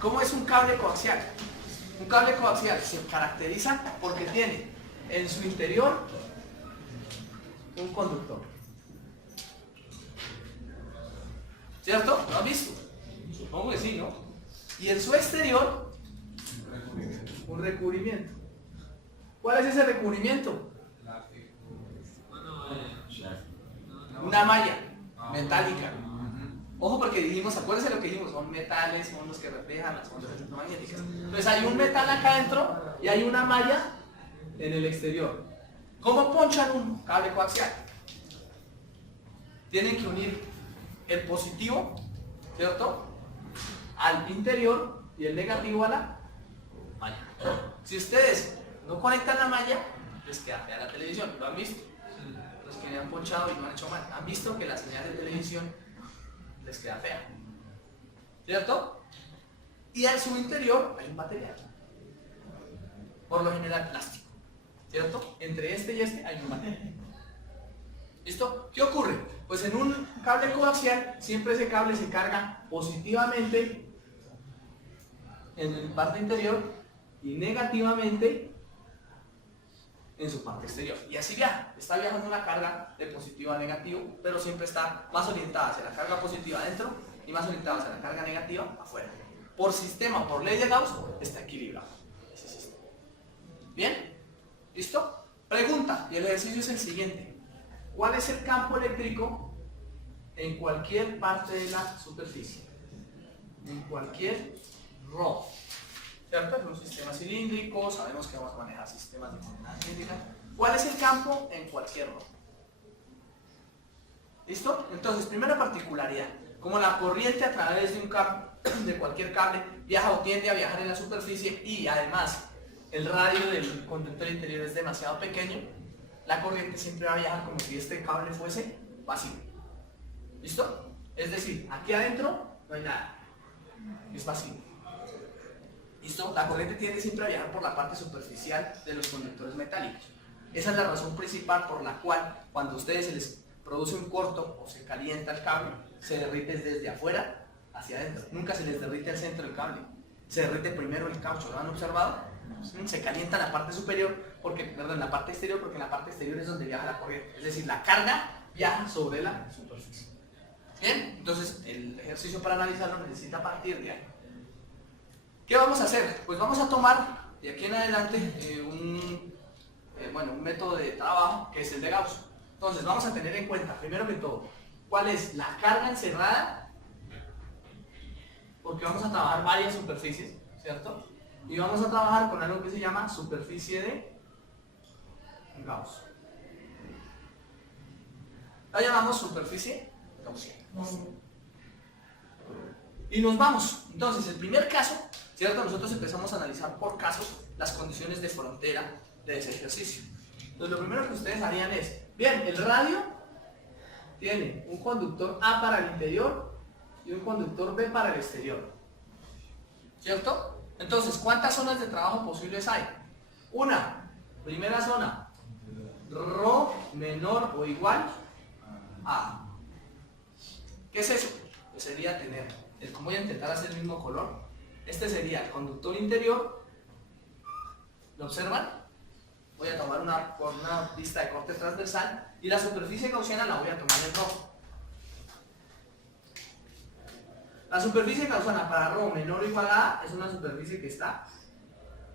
¿Cómo es un cable coaxial? Un cable coaxial se caracteriza porque tiene en su interior un conductor. ¿Cierto? ¿Lo has visto? Supongo que sí, ¿no? Y en su exterior, un recubrimiento. ¿Cuál es ese recubrimiento? Una malla metálica. Ojo, porque dijimos, acuérdense lo que dijimos, son metales, son los que reflejan las ondas electromagnéticas. Entonces hay un metal acá adentro y hay una malla en el exterior. ¿Cómo ponchan un cable coaxial? Tienen que unir el positivo, ¿cierto?, al interior y el negativo a la malla. Si ustedes no conectan la malla, les queda fea la televisión. ¿Lo han visto? Los que han ponchado y no han hecho mal, han visto que la señal de televisión les queda fea, ¿cierto? Y en su interior hay un material, por lo general plástico, ¿cierto? Entre este y este hay un material. ¿Listo? ¿Qué ocurre? Pues en un cable coaxial siempre ese cable se carga positivamente en la parte interior y negativamente en su parte exterior. Y así viaja. Está viajando una carga de positivo a negativo, pero siempre está más orientada hacia la carga positiva adentro y más orientada hacia la carga negativa afuera. Por sistema, por ley de Gauss, está equilibrado. ¿Bien? ¿Listo? Pregunta, y el ejercicio es el siguiente. ¿Cuál es el campo eléctrico en cualquier parte de la superficie? En cualquier RO. ¿Cierto? Es un sistema cilíndrico, sabemos que vamos a manejar sistemas de coordenadas científicas. ¿Cuál es el campo en cualquier RO? ¿Listo? Entonces, primera particularidad. Como la corriente a través de un cable, de cualquier cable, viaja o tiende a viajar en la superficie y además el radio del conductor interior es demasiado pequeño, la corriente siempre va a viajar como si este cable fuese vacío. ¿Listo? Es decir, aquí adentro no hay nada, es vacío. ¿Listo? La corriente tiende siempre a viajar por la parte superficial de los conductores metálicos. Esa es la razón principal por la cual cuando a ustedes se les produce un corto o se calienta el cable, se derrite desde afuera hacia adentro. Nunca se les derrite el centro del cable. Se derrite primero el caucho, ¿lo han observado? Se calienta la parte superior, la parte exterior, porque en la parte exterior es donde viaja la corriente. Es decir, la carga viaja sobre la superficie. Bien, entonces el ejercicio para analizarlo necesita partir de ahí. ¿Qué vamos a hacer? Pues vamos a tomar de aquí en adelante un método de trabajo que es el de Gauss. Entonces vamos a tener en cuenta, primero que todo, cuál es la carga encerrada, porque vamos a trabajar varias superficies, ¿cierto? Y vamos a trabajar con algo que se llama superficie de Gauss. La llamamos superficie gaussiana. Y nos vamos. Entonces, el primer caso, ¿cierto? Nosotros empezamos a analizar por casos las condiciones de frontera de ese ejercicio. Entonces, lo primero que ustedes harían es, bien, el radio tiene un conductor A para el interior y un conductor B para el exterior, ¿cierto? Entonces, ¿cuántas zonas de trabajo posibles hay? Una, primera zona, ρ menor o igual a. ¿Qué es eso? Pues sería tener, como voy a intentar hacer el mismo color, este sería el conductor interior, ¿lo observan? Voy a tomar una pista de corte transversal y la superficie gaussiana la voy a tomar en rojo. La superficie gaussiana para ρ menor o igual a es una superficie que está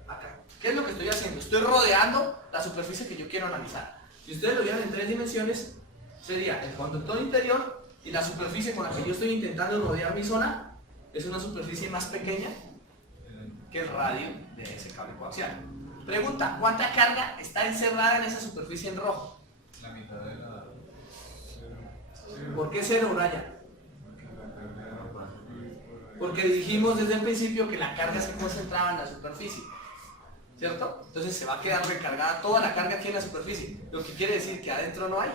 acá. ¿Qué es lo que estoy haciendo? Estoy rodeando la superficie que yo quiero analizar. Si ustedes lo vieran en 3 dimensiones, sería el conductor interior y la superficie con la que yo estoy intentando rodear mi zona es una superficie más pequeña que el radio de ese cable coaxial. Pregunta, ¿cuánta carga está encerrada en esa superficie en rojo? La mitad de la... ¿Por qué 0, Brian? Porque dijimos desde el principio que la carga se concentraba en la superficie, ¿cierto? Entonces se va a quedar recargada toda la carga aquí en la superficie, lo que quiere decir que adentro no hay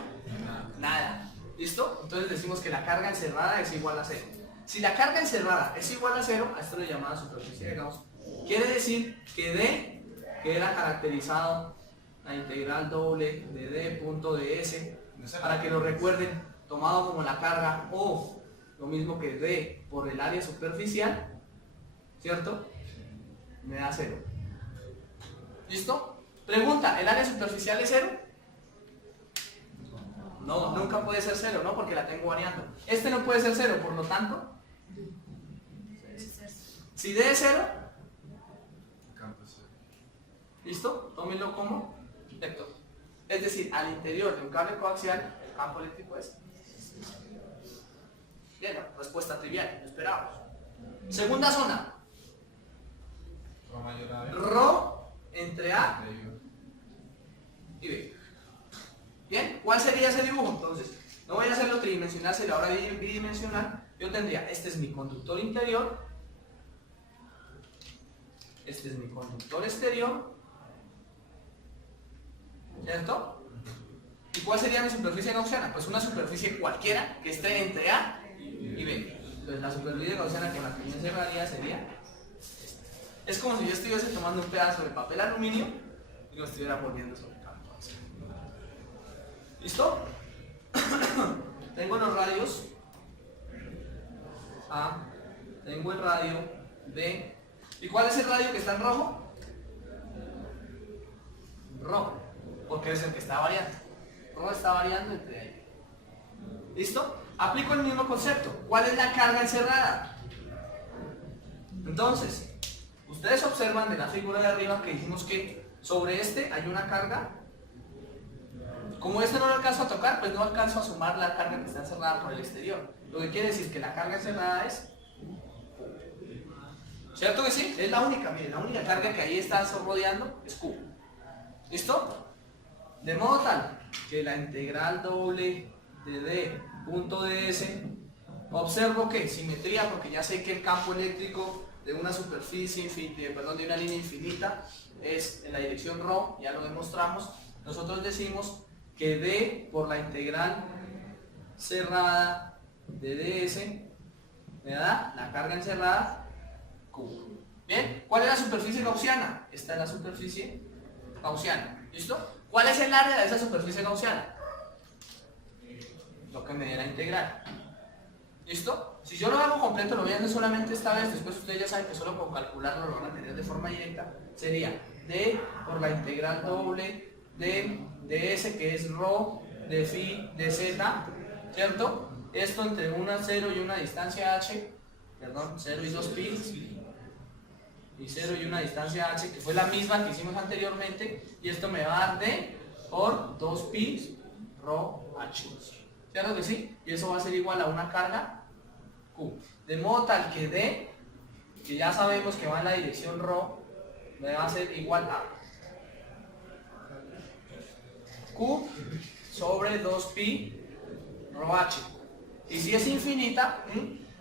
nada. ¿Listo? Entonces decimos que la carga encerrada es igual a 0. Si la carga encerrada es igual a 0, a esto lo llamamos superficie de Gauss, quiere decir que D, que era caracterizado la integral doble de D punto ds, para que lo recuerden, tomado como la carga o lo mismo que D por el área superficial, ¿cierto? Me da 0. ¿Listo? Pregunta, ¿el área superficial es 0? No, nunca puede ser 0, ¿no? Porque la tengo variando. Este no puede ser 0, por lo tanto, si D es 0, ¿listo? Tómenlo como vector. Es decir, al interior de un cable coaxial, el campo eléctrico es. Bien, respuesta trivial, lo esperábamos. Segunda zona. Rho entre A y B. Bien, ¿cuál sería ese dibujo? Entonces, no voy a hacerlo tridimensional, sería ahora bidimensional. Yo tendría, este es mi conductor interior, este es mi conductor exterior, ¿cierto? ¿Y cuál sería mi superficie gaussiana? Pues una superficie cualquiera que esté entre A y B. Entonces la superficie gaussiana con la que me encerraría sería esta. Es como si yo estuviese tomando un pedazo de papel aluminio y lo estuviera volviendo sobre el campo. ¿Listo? Tengo los radios A, tengo el radio B. ¿Y cuál es el radio que está en rojo? Rho, porque es el que está variando. Rho está variando entre ahí. ¿Listo? Aplico el mismo concepto. ¿Cuál es la carga encerrada? Entonces, ustedes observan de la figura de arriba que dijimos que sobre este hay una carga. Como este no lo alcanzo a tocar, pues no alcanzo a sumar la carga que está encerrada por el exterior. Lo que quiere decir que la carga encerrada es... ¿Cierto que sí? Es la única, miren, la única carga que ahí está rodeando es Q. ¿Listo? De modo tal que la integral doble de D punto ds, observo que simetría, porque ya sé que el campo eléctrico de una superficie infinita, de una línea infinita es en la dirección ρ, ya lo demostramos. Nosotros decimos que D por la integral cerrada de ds me da la carga encerrada Q. Bien, ¿cuál es la superficie gaussiana? Esta es la superficie gaussiana. ¿Listo? ¿Cuál es el área de esa superficie gaussiana? Lo que me dé la integral. ¿Listo? Si yo lo hago completo, lo voy a hacer solamente esta vez, después ustedes ya saben que solo con calcularlo lo van a tener de forma directa. Sería D por la integral doble de ds, que es ρ de phi de z, ¿cierto? Esto entre una 0 y una distancia h, perdón, 0 y 2 pi, y 0 y una distancia h, que fue la misma que hicimos anteriormente, y esto me va a dar d por 2 pi ρh. ¿Cierto que sí? Y eso va a ser igual a una carga Q. De modo tal que D, que ya sabemos que va en la dirección ρ, me va a ser igual a Q sobre 2pi ρh. Y si es infinita,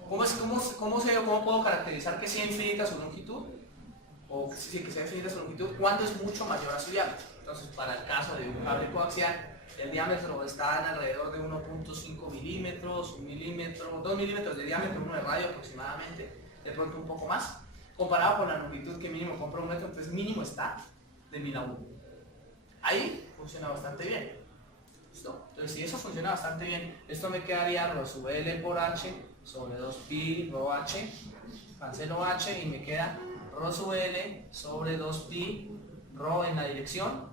¿cómo puedo caracterizar que sea infinita su longitud? O que sea infinita su longitud cuando es mucho mayor a su diámetro. Entonces, para el caso de un cable coaxial, el diámetro está en alrededor de 1.5 milímetros, 1 milímetro, 2 milímetros de diámetro, 1 de radio aproximadamente, de pronto un poco más, comparado con la longitud que mínimo compra un metro, entonces mínimo está de 1000 a 1. Ahí funciona bastante bien. ¿Listo? Entonces, si eso funciona bastante bien, esto me quedaría ρ sub L por H sobre 2pi ρh, cancelo H y me queda ρ sub L sobre 2pi ρ en la dirección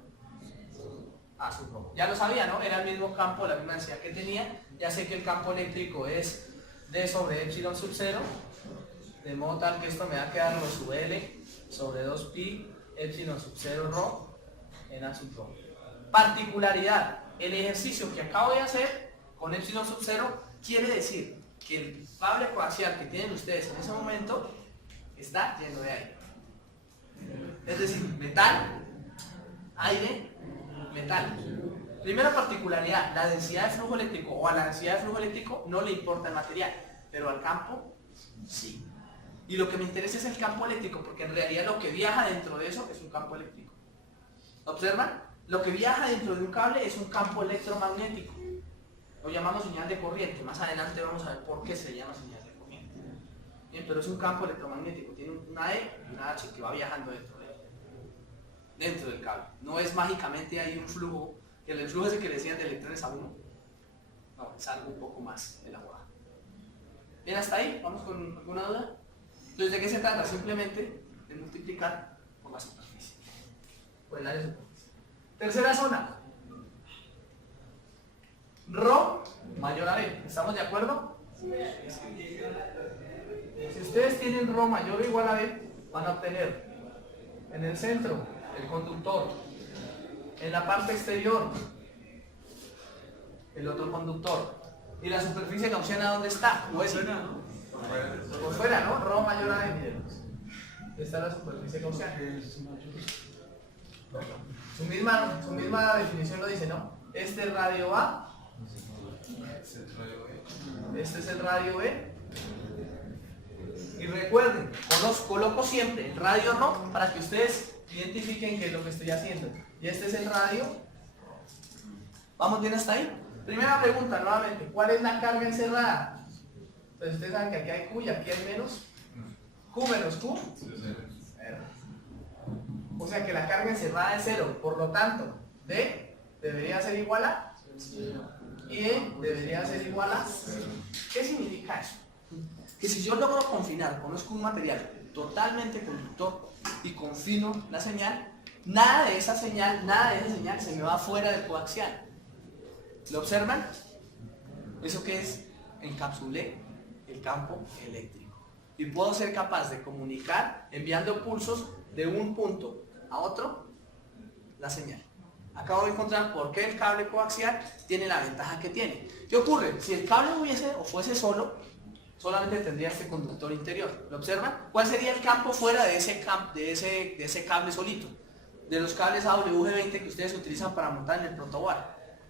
a sub ρ. Ya lo sabía, ¿no? Era el mismo campo, la misma densidad que tenía. Ya sé que el campo eléctrico es D sobre epsilon sub 0, de modo tal que esto me va a quedar ρ sub L sobre 2pi epsilon sub 0 ρ en a sub ρ. Particularidad, el ejercicio que acabo de hacer con epsilon sub 0 quiere decir que el cable coaxial que tienen ustedes en ese momento está lleno de aire. Es decir, metal, aire, metal. Primera particularidad, la densidad de flujo eléctrico o a la densidad de flujo eléctrico no le importa el material, pero al campo sí. Y lo que me interesa es el campo eléctrico, porque en realidad lo que viaja dentro de eso es un campo eléctrico. ¿Observan? Lo que viaja dentro de un cable es un campo electromagnético. Lo llamamos señal de corriente. Más adelante vamos a ver por qué se llama señal de corriente. Bien, pero es un campo electromagnético. Tiene una E y una H que va viajando dentro del cable. No es mágicamente ahí un flujo, el flujo ese que decían de electrones a uno. No, es algo un poco más elaborado. Bien, hasta ahí. ¿Vamos con alguna duda? Entonces, ¿de qué se trata? Simplemente de multiplicar por la superficie, por el área de superficie. Tercera zona. Rho mayor a B. ¿Estamos de acuerdo? Si ustedes tienen Rho mayor o igual a B, van a obtener en el centro el conductor, en la parte exterior el otro conductor, y la superficie gaussiana ¿dónde está? Por fuera, ¿no? Rho mayor a B, miren. Esta es la superficie gaussiana. Su misma definición lo dice, ¿no? Este es radio A, este es el radio B. Y recuerden, coloco siempre el radio no para que ustedes identifiquen qué es lo que estoy haciendo. Y este es el radio. ¿Vamos bien hasta ahí? Primera pregunta, nuevamente, ¿cuál es la carga encerrada? Pues ustedes saben que aquí hay Q y aquí hay menos Q menos Q. O sea que la carga encerrada es 0. Por lo tanto, D debería ser igual a y E debería ser igual a 0. ¿Qué significa eso? Que si yo logro confinar, conozco un material totalmente conductor y confino la señal, nada de esa señal se me va fuera del coaxial. ¿Lo observan? ¿Eso qué es? Encapsulé el campo eléctrico. Y puedo ser capaz de comunicar enviando pulsos de un punto a otro la señal. Acabo de encontrar por qué el cable coaxial tiene la ventaja que tiene. ¿Qué ocurre? Si el cable fuese solo, solamente tendría este conductor interior. ¿Lo observan? ¿Cuál sería el campo fuera de ese cable solito? De los cables AWG20 que ustedes utilizan para montar en el protoboard.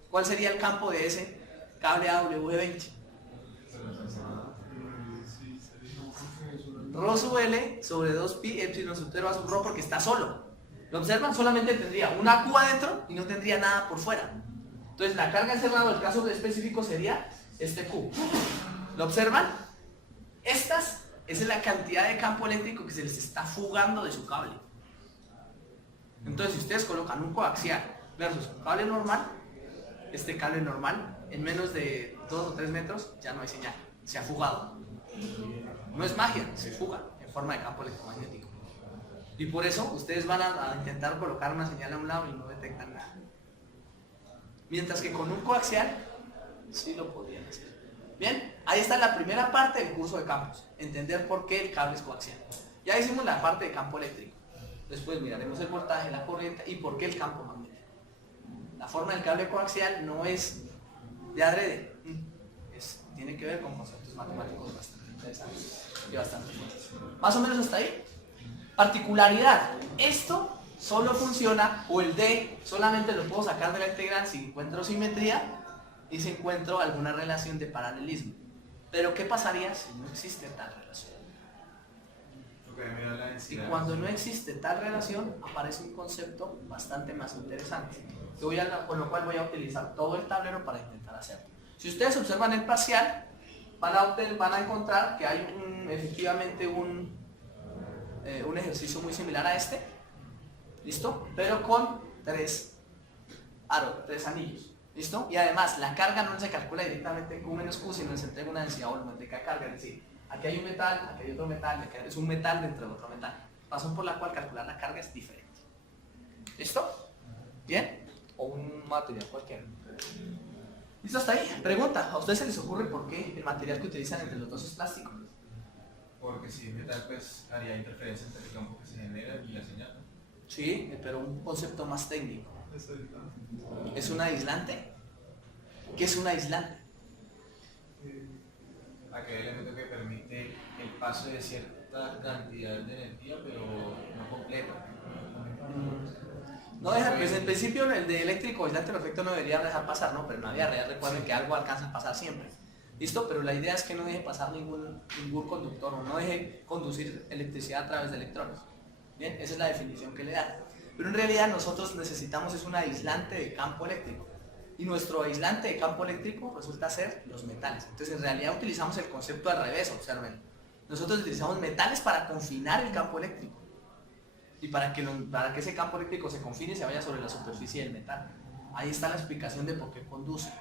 ¿Cuál sería el campo de ese cable AWG20? Rho sub L sobre 2pi epsilon sub 0 a sub Rho porque está solo. ¿Lo observan? Solamente tendría una Q adentro y no tendría nada por fuera. Entonces la carga encerrada, el caso específico sería este Q. ¿Lo observan? Esa es la cantidad de campo eléctrico que se les está fugando de su cable. Entonces si ustedes colocan un coaxial versus un cable normal, este cable normal, en menos de 2 o 3 metros ya no hay señal, se ha fugado. No es magia, se fuga en forma de campo electromagnético. Y por eso ustedes van a intentar colocar una señal a un lado y no detectan nada. Mientras que con un coaxial sí lo podrían hacer. Bien, ahí está la primera parte del curso de campos, entender por qué el cable es coaxial. Ya hicimos la parte de campo eléctrico. Después miraremos el voltaje, la corriente y por qué el campo magnético. La forma del cable coaxial no es de adrede, tiene que ver con conceptos matemáticos bastante interesantes y bastante fuertes. Más o menos hasta ahí. Particularidad, esto solo funciona, o el D solamente lo puedo sacar de la integral si encuentro simetría y si encuentro alguna relación de paralelismo. Pero ¿qué pasaría si no existe tal relación? Y cuando no existe tal relación, aparece un concepto bastante más interesante, con lo cual voy a utilizar todo el tablero para intentar hacerlo. Si ustedes observan el parcial, van a encontrar que hay efectivamente un ejercicio muy similar a este, ¿listo? Pero con 3 anillos, ¿listo? Y además la carga no se calcula directamente en Q menos Q, sino se entrega una densidad volumétrica de carga, es decir, aquí hay un metal, aquí hay otro metal, aquí es un metal dentro de otro metal, razón por la cual calcular la carga es diferente. ¿Listo? ¿Bien? O un material cualquiera. ¿Listo hasta ahí? Pregunta, ¿a ustedes se les ocurre por qué el material que utilizan entre los dos es plástico? Porque si es metal, pues haría interferencia entre el campo que se genera y la señal. Sí, pero un concepto más técnico. ¿Es un aislante? ¿Qué es un aislante? Aquel elemento que permite el paso de cierta cantidad de energía, pero no completa. No deja, pues en principio el de eléctrico aislante perfecto no debería dejar pasar, ¿no? Pero en la vida real recuerden que algo alcanza a pasar siempre. ¿Listo? Pero la idea es que no deje pasar ningún conductor o no deje conducir electricidad a través de electrones. Bien, esa es la definición que le dan. Pero en realidad nosotros necesitamos es un aislante de campo eléctrico. Y nuestro aislante de campo eléctrico resulta ser los metales. Entonces en realidad utilizamos el concepto al revés, observen. Nosotros utilizamos metales para confinar el campo eléctrico. Y para que ese campo eléctrico se confine y se vaya sobre la superficie del metal. Ahí está la explicación de por qué conduce.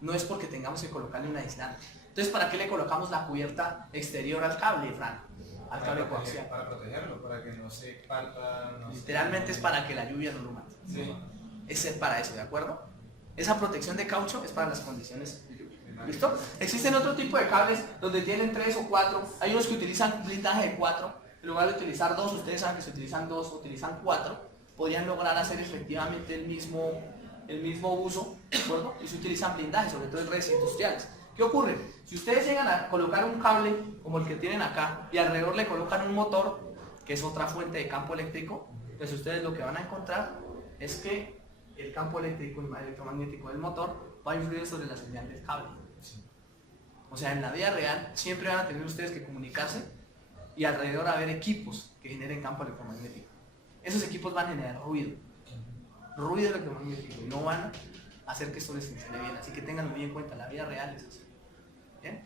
No es porque tengamos que colocarle un aislante. Entonces, ¿para qué le colocamos la cubierta exterior al cable, Fran? al cable coaxial. Para protegerlo, para que no se parta. No Literalmente es para que la lluvia no lo mate. Sí. Es para eso, ¿de acuerdo? Esa protección de caucho es para las condiciones de lluvia. ¿Listo? Existen otro tipo de cables donde tienen 3 o 4. Hay unos que utilizan blindaje de 4. En lugar de utilizar 2, ustedes saben que si utilizan 2 utilizan 4. Podrían lograr hacer efectivamente el mismo uso, ¿de acuerdo? Y se utilizan blindajes, sobre todo en redes industriales. ¿Qué ocurre? Si ustedes llegan a colocar un cable como el que tienen acá y alrededor le colocan un motor, que es otra fuente de campo eléctrico, pues ustedes lo que van a encontrar es que el campo eléctrico y electromagnético del motor va a influir sobre la señal del cable. O sea, en la vida real siempre van a tener ustedes que comunicarse y alrededor a haber equipos que generen campo electromagnético. Esos equipos van a generar ruido electromagnético y no van a hacer que esto les funcione bien. Así que tenganlo muy en cuenta, la vida real es así. ¿Bien?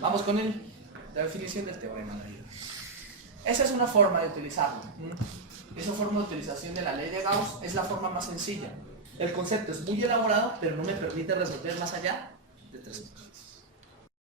Vamos con la definición del teorema de Navier. Esa es una forma de utilizarlo. Esa forma de utilización de la ley de Gauss es la forma más sencilla. El concepto es muy elaborado, pero no me permite resolver más allá de 3 cosas.